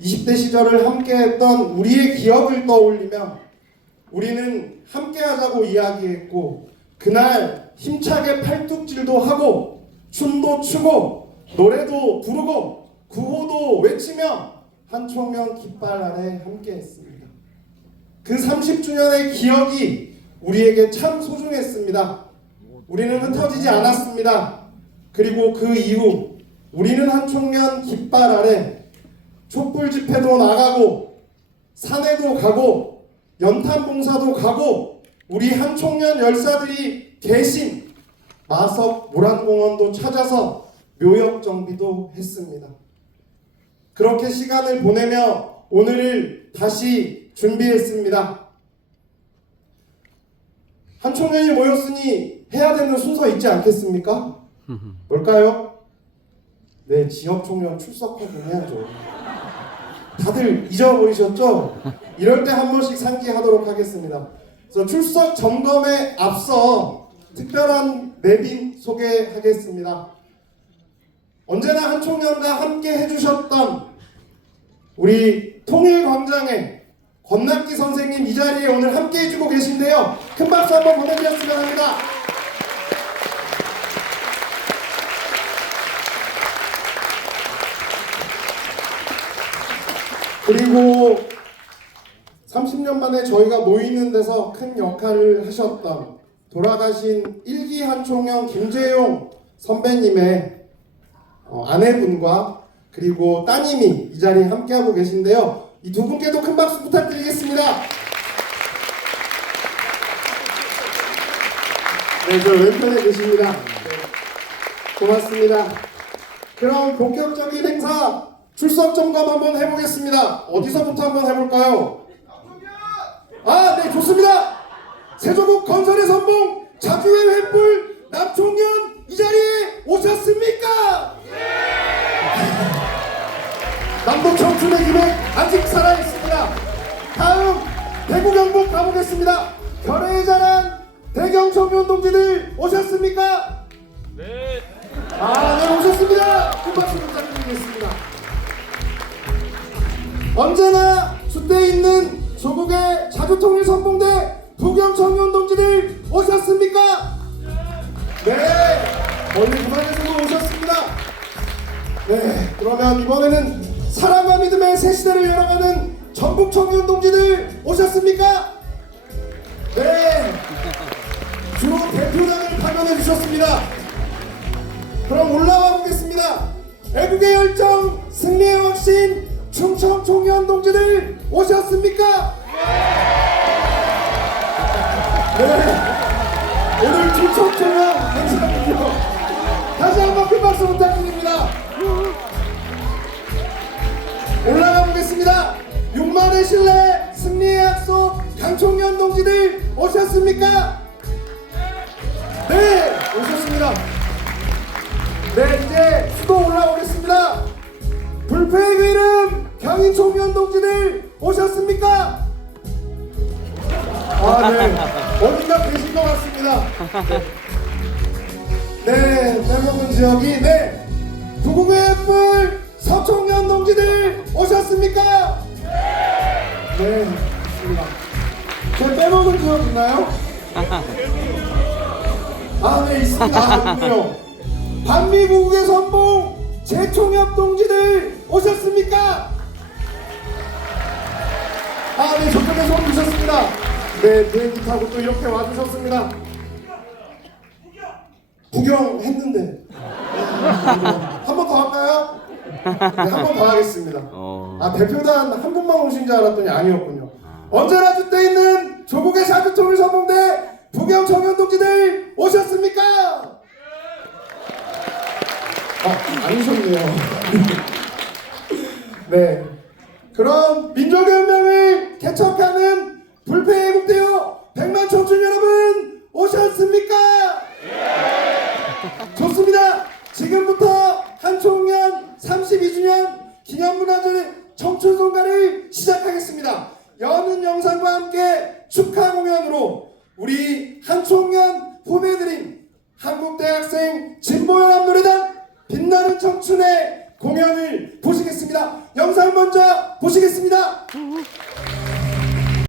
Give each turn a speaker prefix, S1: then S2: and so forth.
S1: 20대 시절을 함께했던 우리의 기억을 떠올리며 우리는 함께하자고 이야기했고 그날 힘차게 팔뚝질도 하고 춤도 추고 노래도 부르고 구호도 외치며 한 총명 깃발 아래 함께했습니다. 그 30주년의 기억이 우리에게 참 소중했습니다. 우리는 흩어지지 않았습니다. 그리고 그 이후 우리는 한총련 깃발 아래 촛불 집회도 나가고 산에도 가고 연탄 봉사도 가고 우리 한총련 열사들이 계신 마석 모란공원도 찾아서 묘역 정비도 했습니다. 그렇게 시간을 보내며 오늘을 다시 준비했습니다. 한총련이 모였으니 해야 되는 순서 있지 않겠습니까? 뭘까요? 네, 지역 총련 출석 확인해야죠. 다들 잊어버리셨죠? 이럴 때 한 번씩 상기하도록 하겠습니다. 그래서 출석 점검에 앞서 특별한 내빈 소개하겠습니다. 언제나 한총련과 함께 해주셨던 우리 통일광장의 권낙기 선생님 이 자리에 오늘 함께 해주고 계신데요. 큰 박수 한번 보내주셨으면 합니다. 그리고 30년 만에 저희가 모이는 데서 큰 역할을 하셨던 돌아가신 일기 한총영 김재용 선배님의 어, 아내분과 그리고 따님이 이 자리에 함께하고 계신데요. 이 두 분께도 큰 박수 부탁드리겠습니다. 네, 저 왼편에 계십니다. 네, 고맙습니다. 그럼 본격적인 행사 출석 점검 한번 해보겠습니다. 어디서부터 한번 해볼까요? 아, 네, 좋습니다. 세조국 건설의 선봉 자주의 횃불 남총련 이 자리에 오셨습니까? 남북 청춘의 기백 아직 살아있습니다. 다음 대구 경북 가보겠습니다. 결의의 자랑 대경 청년 동지들 오셨습니까?
S2: 네.
S1: 아, 네, 오셨습니다. 큰 박수 부탁드리겠습니다. 언제나 줏대 있는 조국의 자주통일 선봉대 부경 청년 동지들 오셨습니까? 네, 멀리 부산에서도 오셨습니다. 네, 그러면 이번에는 사랑과 믿음의 새 시대를 열어가는 전북 청년 동지들 오셨습니까? 네, 주로 대표단을 파견해 주셨습니다. 그럼 올라가 보겠습니다. 애국의 열정, 승리의 확신, 충청 청년 동지들 오셨습니까? 네. 오늘 충청 청년 행사군요. 다시 한번 큰 박수 부탁드립니다. 올라가 보겠습니다. 6만의 신뢰, 승리의 약속, 강청년 동지들 오셨습니까? 네, 오셨습니다. 네, 이제 수도 올라오겠습니다. 불패의 그 이름 경인 청년 동지들 오셨습니까? 아, 네. 어딘가 계신 것 같습니다. 네, 대부분 지역이 네. 구국의 뿔 서청년 동지들 오셨습니까? 네, 좋습니다. 저 빼먹은 지역 있나요? 아, 네, 있습니다. 아. 반미국의 선봉 재총협 동지들 오셨습니까? 아, 네, 저쪽에 손 드셨습니다. 네, 비행기 타고 또 이렇게 와주셨습니다. 구경했는데. 한 번 더 할까요? 네, 한 번 더 하겠습니다.
S2: 어.
S1: 아, 대표단 한 분만 오신 줄 알았더니 아니었군요. 언제나 주대 있는 조국의 샤주통일 선봉대 부경 청년 동지들 오셨습니까? 아, 아니셨네요. 네. 그럼 민족의 운명을 개척하는 불패의 국대요 백만 청춘 여러분 오셨습니까? 좋습니다. 지금부터 한총련 32주년 기념문화전의 청춘송가를 시작하겠습니다. 여는 영상과 함께 축하 공연으로 우리 한총련 후배들인 한국대학생 진보연합 노래단 빛나는 청춘의 공연을 보시겠습니다. 영상 먼저 보시겠습니다.